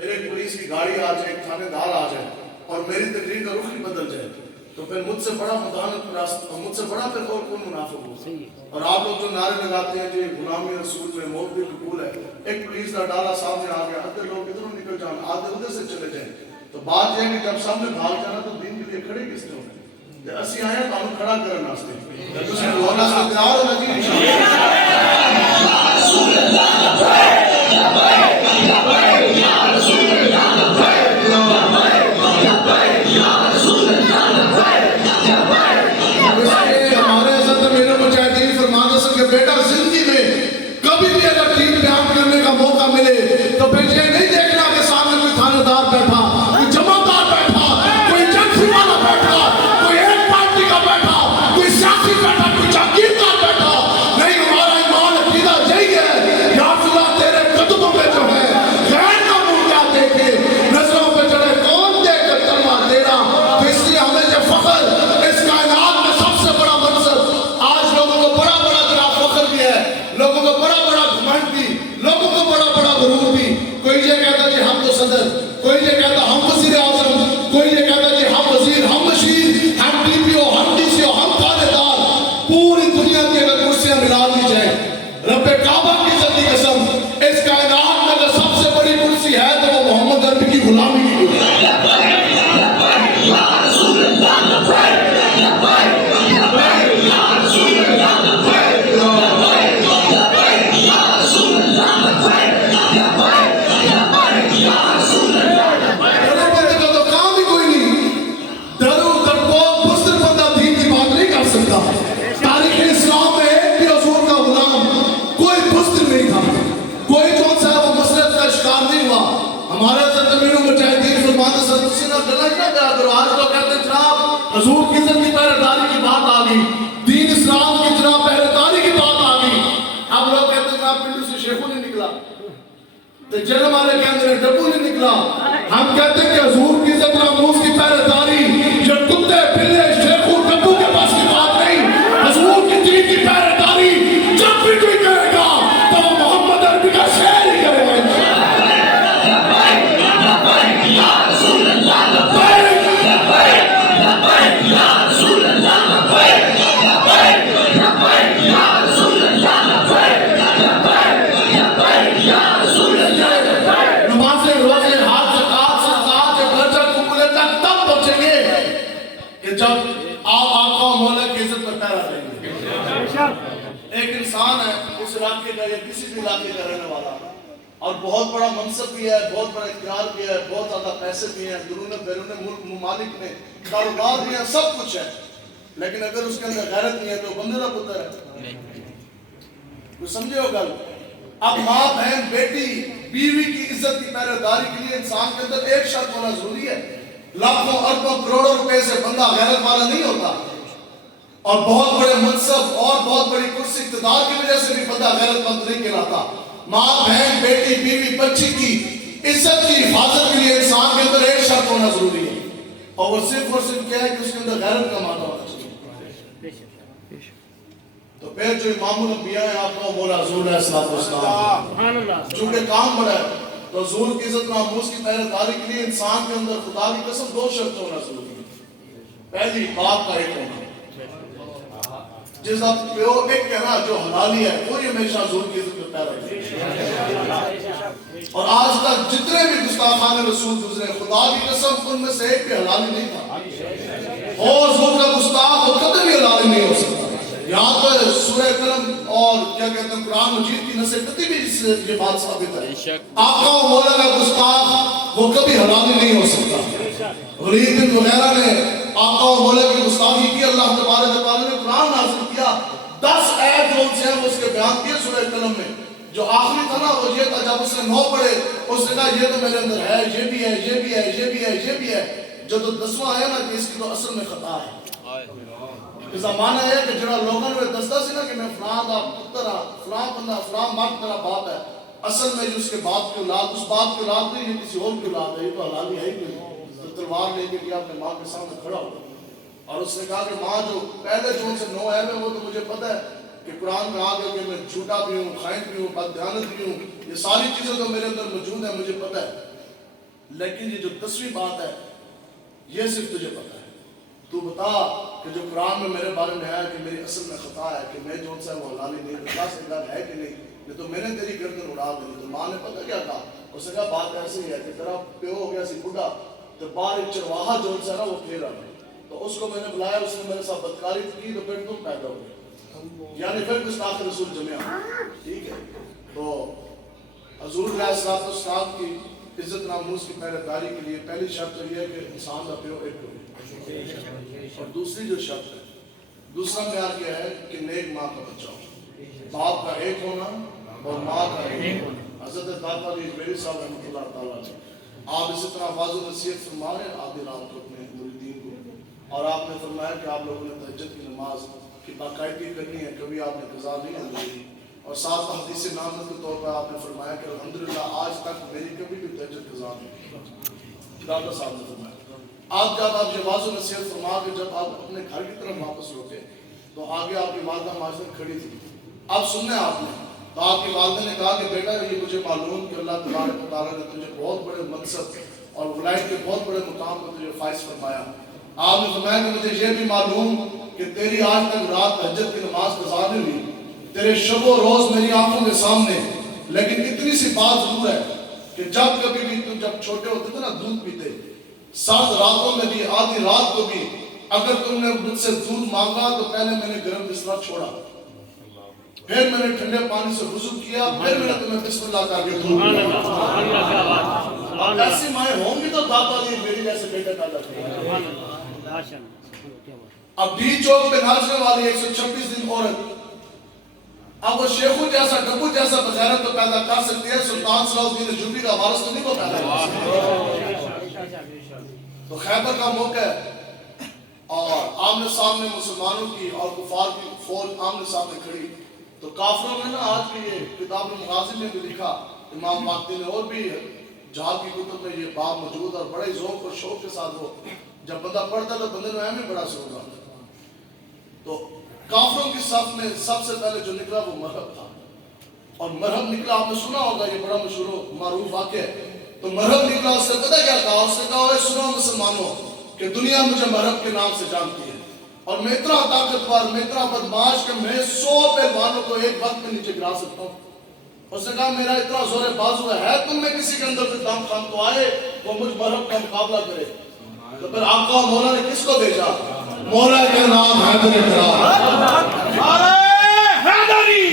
میرے پولیس کی گاڑی آ جائے، تھانے دار آ جائے اور میری تقریر کا رخ ہی بدل جائے تو پھر مجھ سے بڑا مجھ سے بڑا پھر اور کون منافق ہو؟ اور آپ لوگ جو نعرے لگاتے ہیں جی غلامی رسول میں موت بھی قبول ہے، ایک پولیس کا ڈالا سامنے آ گیا، آدھے لوگ ادھروں نکل جان، آدھے ادھر سے چلے جائیں، تو بات یہ ہے کہ جب سامنے بھاگ جانا تو دین کے لیے کھڑے کس نے ہونے؟ اسی آئے تو ہم کھڑا کرنا واسطے تسی بولنا سے تیار ہو لگی ہمارے حضرت امیر مجاہدین فرماتے ہیں کہ بیٹا زندگی میں کبھی بھی اگر دین بیان کرنے کا موقع ملے تو پھر یہ نہیں دیکھنا کہ سامنے کوئی تھانے دار بیٹھا، کوئی جماعتدار بیٹھا، کوئی ایجنسی والا بیٹھا، کوئی ایک پارٹی کا بیٹھا، کوئی سیاسی بیٹھا، کوئی جاگیردار بیٹھا، نہیں، ہمارا ایمان عقیدہ یہی ہے یا اللہ تیرے قدموں پہ جو ہے غیر کا منہ کیا دیکھے، نظروں پہ چڑھے کون دے کر کلمہ تیرا، تو اس لیے ہمیں یہ فخر اس کائنات میں سب سے بڑا منصب، آج لوگوں کو بڑا بڑا جناب فخر بھی ہے، لوگوں کو بڑا بڑا گھمنڈ بھی، لوگوں کو بڑا بڑا غرور بھی، کوئی یہ کہتا جی ہم تو صدر، کوئی یہ کہتا ہم وزیر اعظم، کوئی یہ کہتا جی ہم وزیر، ہم مشیر، ہم ڈی پی او، ہم ڈی سی او، ہم تھانے دار، پوری دنیا کی اگر کرسیاں ملا دی جائیں، رب کعبہ کی عزت کی قسم، اس کائنات میں اگر سب سے بڑی کرسی ہے تو وہ محمد عربی کی غلامی کی کرسی ہے۔ ہمارے حضرت امیر مجاہدین فرماتے ہیں تسی نہ غلط نہ کیا کرو، آج لوگ کہتے ہیں جناب حضور کی عزت کی پہرے داری کی بات آ گئی، دین اسلام کی جناب پہرے داری کی بات آ گئی، اب لوگ کہتے ہیں جناب پنڈی سے شیخو نہیں نکلا، تو جنم والے کہتے ہیں ڈبو نہیں نکلا، ہم کہتے ہیں کہ حضور کی عزت ناموس کی پہرے داری یہ کتے پلے شیخو ڈبو کے پاس کی بات نہیں، حضور کی دین کی پہرے داری جب بھی کوئی کرے گا تو وہ محمد عربی کا شعر ہی کرے گا۔ ایک انسان ہے اس علاقے کا یا کسی بھی علاقے کا رہنے والا اور بہت بڑا منصب بھی ہے، بہت بڑا اختیار بھی ہے، بہت زیادہ پیسے بھی ہیں، درون بیرون ملک ممالک میں کاروبار بھی ہیں، سب کچھ ہے، لیکن اگر اس کے اندر غیرت نہیں ہے تو بندے کا پتر ہے، کوئی سمجھے ہو گل؟ اب ماں بہن بیٹی بیوی کی عزت کی پہرے داری کے لیے انسان کے اندر ایک شرط ہونا ضروری ہے، لاکھوں اربوں کروڑوں روپے سے بندہ غیرت والا نہیں ہوتا، اور بہت بڑے منصب اور بہت بڑی کرسی اقتدار کی وجہ سے بھی بندہ غیرت مند نہیں کہلاتا۔ ماں بہن بیٹی بیوی بچی کی عزت کی حفاظت کے لیے انسان کے اندر ایک شرط ہونا ضروری ہے، اور وہ صرف کیا ہے کہ اس کے اندر غیرت کا مادہ ہونا چاہیے۔ تو پھر جو امام الانبیاء ہیں آپ کو مولا حضور علیہ السلام، چونکہ کام بڑا ہے تو حضور کی عزت ناموس کی پہرے داری کے لیے انسان کے اندر خدا کی قسم دو شرط ہونا ضروری ہے۔ پہلی باپ کا ایک ہونا، جس آپ پیو ایک کہنا جو حلالی ہے وہ ہمیشہ حضور کی عزت میں پیدا ہے، اور آج تک جتنے بھی گستاخان رسول گزرے خدا کی قسم ان میں سے ایک بھی حلالی نہیں تھا، اور حضور کا گستاخ وہ کبھی بھی حلالی نہیں ہو سکتا۔ یہاں تو سورہ قلم اور کیا کہتے ہیں قرآن مجید کی نص کتی بھی اس سے یہ بات ثابت ہے، آقا و مولا کا گستاخ وہ کبھی حلالی نہیں ہو سکتا۔ ولید بن مغیرہ نے آقا و مولا کی گستاخی کی، اللہ تبارک و تعالی نے قرآن نازل کیا، 10 آیت جو ان سے ہیں وہ اس کے بیان کیے سورہ قلم میں، جو آخری تھا نا وہ یہ تھا جب اس نے 9 پڑھے اس نے کہا یہ تو میرے اندر ہے، یہ بھی ہے، یہ بھی ہے، یہ بھی ہے، یہ بھی ہے، جو تو 10واں آیا نا کہ اس کی تو اصل میں خطا ہے۔ اس زمانہ ہے کہ جڑا لوگوں نے دستا سی نا کہ میں فلاں دا پتر ہاں، فلاں بندہ فلاں مرد میرا باپ ہے، اصل میں اس کے باپ کی اولاد اس باپ کی اولاد نہیں، یہ کسی اور کی اولاد ہے، یہ تو حلالی ہے ہی نہیں، تو تلوار لے کے گیا اپنے ماں کے سامنے کھڑا ہو اور اس نے کہا کہ ماں جو پہلے جو ان سے 9 ہے وہ تو مجھے پتہ ہے کہ قرآن میں آ گیا کہ میں جھوٹا بھی ہوں، خائن بھی ہوں، بددیانت بھی ہوں، یہ ساری چیزیں تو میرے اندر موجود ہیں، مجھے پتہ ہے، لیکن یہ جو 10ویں بات ہے یہ صرف تجھے پتا ہے. تو بتا کہ جو قرآن میں میرے بارے میں ہے کہ میری اصل میں خطا ہے کہ میں جو سے وہ حلالی نہیں بتا سکتا ہے کہ نہیں تو میں نے تیری گردن اڑا دی. تو ماں نے پتہ کیا کہا, اس نے کہا بات ایسی ہے کہ تیرا پیو ہو گیا سی بڑھا تو باہر ایک چرواہا جو سے نا وہ پھیرا تو اس کو میں نے بلایا, اس نے میرے ساتھ بدکاری کی تو پھر تم پیدا ہو گئے, یعنی پھر گستاخ رسول جمعہ. ٹھیک ہے, تو حضور علیہ الصلوۃ والسلام کی عزت ناموس کی پہرے داری کے لیے پہلی شرط تو یہ ہے کہ انسان کا پیو ایک ہو. اور دوسری جو شرط ہے, دوسرا معیار کیا ہے کہ نیک ماں کا بچہ ہو, باپ کا ایک ہونا اور ماں کا ایک ہونا. حضرت داتا علی میری صاحب رحمۃ اللہ تعالیٰ نے آپ اسی طرح واضح نصیحت فرما رہے ہیں آدھی رات کو اپنے مریدین کو, اور آپ نے فرمایا کہ آپ لوگوں نے تہجد کی نماز کی باقاعدگی کرنی ہے, کبھی آپ نے قضا نہیں ہوئی. اور ساتھ حدیث نامت کے طور پر آپ نے فرمایا کہ الحمدللہ آج تک میری کبھی بھی تہجد قضا نہیں ہوئی. داتا صاحب نے فرمایا آپ جب آپ یہ واضح نصیحت فرما کے جب آپ اپنے گھر کی طرف واپس لوٹے تو آگے آپ کی والدہ معاشرت کھڑی تھی. اب سننا آپ نے تو آپ کی والدہ نے کہا کہ بیٹا یہ مجھے معلوم کہ اللہ تبارک و تعالیٰ نے تجھے بہت بڑے منصب اور ولایت کے بہت بڑے مقام پر تجھے فائز فرمایا. آپ نے فرمایا کہ مجھے یہ بھی معلوم کہ تیری آج تک رات تہجد کی نماز قضا نہیں ہوئی, تیرے شب و روز میری آنکھوں کے سامنے, لیکن اتنی سی بات ضرور ہے کہ جب کبھی بھی تم جب چھوٹے ہوتے تھے نا دودھ پیتے, 7 راتوں میں بھی آدھی رات کو بھی اگر تم نے مجھ سے دودھ مانگا تو پہلے میں نے گرم بستر چھوڑا, پھر میں نے ٹھنڈے پانی سے وضو کیا, پھر میں نے تمہیں بسم اللہ کہا کے دودھ دیا. اب ایسی مائیں ہوں گی تو داتا علی میری جیسے بیٹے پیدا کریں. اب ڈی چوک پہ ناچنے والی 126 دن عورت اب وہ شیخو جیسا ڈبو جیسا بغیرت تو پیدا کر سکتی ہے, سلطان صلاح الدین ایوبی کا وارث تو نہیں کو پیدا کر سکتی. تو خیبر کا موقع ہے اور آمنے سامنے مسلمانوں کی اور کفار کی فوج آمنے سامنے کھڑی, تو کافروں میں نا آج بھی یہ کتاب المغازی میں بھی لکھا امام ماقدی نے, اور بھی جہاد کی کتب میں یہ باب موجود, اور بڑے ذوق اور شوق کے ساتھ وہ جب بندہ پڑھتا تو بندے میں ہمیں بڑا شوق آتا. تو کافروں کی صف میں سب سے پہلے جو نکلا وہ مرہب تھا, اور مرہب نکلا آپ نے سنا ہوگا, یہ بڑا مشہور و معروف واقعہ ہے. تو مرہب نکلا, اس نے پتہ کیا کہا, اس نے کہا اے سنو مسلمانوں کہ دنیا مجھے مرہب کے نام سے جانتی ہے اور میں اتنا طاقتور, میں اتنا بدماش کہ میں 100 پہلوانوں کو ایک وقت میں نیچے گرا سکتا ہوں. اس نے کہا میرا اتنا زور بازو ہے تم میں کسی کے اندر سے دم خام تو آئے وہ مجھ مرہب کا مقابلہ کرے. تو پھر آقا مولا نے کس کو بھیجا, مولا کے نام حیدر کرام. نعرہ حیدری,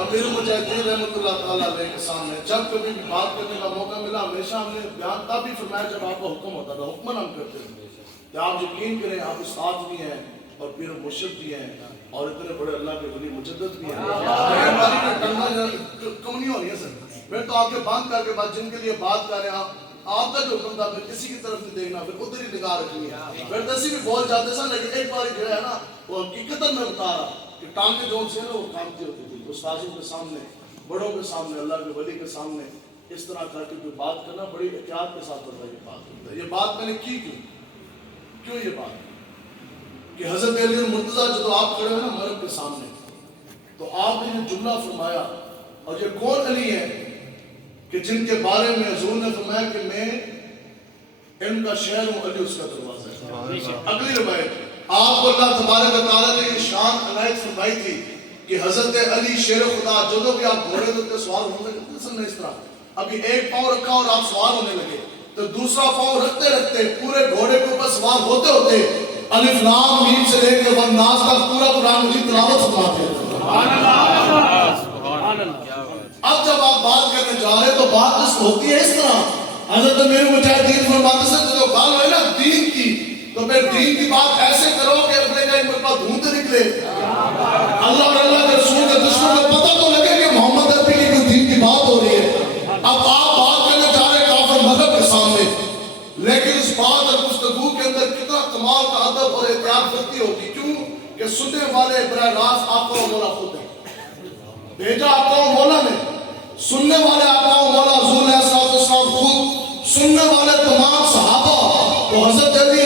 امیر مجاہدین رحمۃ اللہ تعالیٰ علیہ کے سامنے جب کبھی بھی بات کرنے کا موقع ملا ہمیشہ ہم نے بیان تب بھی فرمایا جب آپ کو حکم ہوتا تھا, حکمن ہم کرتے تھے. کہ آپ یقین کریں آپ استاد بھی ہیں اور پیر مرشد بھی ہیں اور اتنے بڑے اللہ کے ولی مجدد بھی ہیں. ہماری ٹنگا کم نہیں ہو رہی ہے سر, پھر تو آپ کے بند کر کے بعد جن کے لیے بات کر رہے ہیں آپ کا جو حکم تھا پھر کسی کی طرف نہیں دیکھنا, پھر ادھر ہی نگاہ رکھنی ہے. پھر دسی بھی بول جاتے سن, لیکن ایک بار جو ہے نا وہ حقیقت میں بتا رہا کہ ٹانگیں جو سے نا وہ کامتی ہوتی تھی. استاذوں کے سامنے, بڑوں کے سامنے, اللہ کے ولی کے سامنے اس طرح کر کے کوئی بات کرنا بڑی احتیاط کے ساتھ پڑتا ہے. یہ بات کرتا ہے, یہ بات میں نے کی کیوں یہ بات کہ حضرت علی المرتضیٰ جب آپ کھڑے ہو نا مرہب کے سامنے تو آپ نے یہ جملہ فرمایا, اور یہ کون علی ہے کہ جن کے بارے میں حضور نے فرمایا کہ میں ان کا شہر ہوں, علی اس کا دروازہ ہے. اگلی روایت آپ کو اللہ تبارک و تعالیٰ نے یہ شان عنایت فرمائی تھی کہ حضرت علی شیر خدا جو بھی آپ گھوڑے تو سوار ہونے لگے سن اس طرح, ابھی ایک پاؤں رکھا اور آپ سوار ہونے لگے تو دوسرا پاؤں رکھتے رکھتے پورے گھوڑے کے اوپر سوار ہوتے ہوتے الف لام میم سے لے کے والناس تک پورا قرآن مجید تلاوت فرماتے ہیں. اب جب آپ بات کرنے جا رہے تو بات اس ہوتی ہے اس طرح, حضرت امیر مجاہدین فرماتے ہیں جو بات ہے نا دین کی, تو پھر دین کی بات ایسے کرو کہ اپنے کا ایک پر دھونتے نکلے, اللہ اور اللہ کے رسول کے دشمن کو پتہ تو لگے کہ محمد عربی کی کوئی دین کی بات ہو رہی ہے. اب آپ بات کرنے جا رہے کافر مذہب کے سامنے, لیکن اس بات اور گفتگو کے اندر کتنا کمال کا ادب اور احتیاط کرتی ہوگی, کیوں کہ سننے والے براہ راست آقا و مولا خود ہیں. بھیجا آقا و مولا نے, سننے والے آقا و مولا حضور علیہ السلام خود, سننے والے تمام صحابہ. تو حضرت علی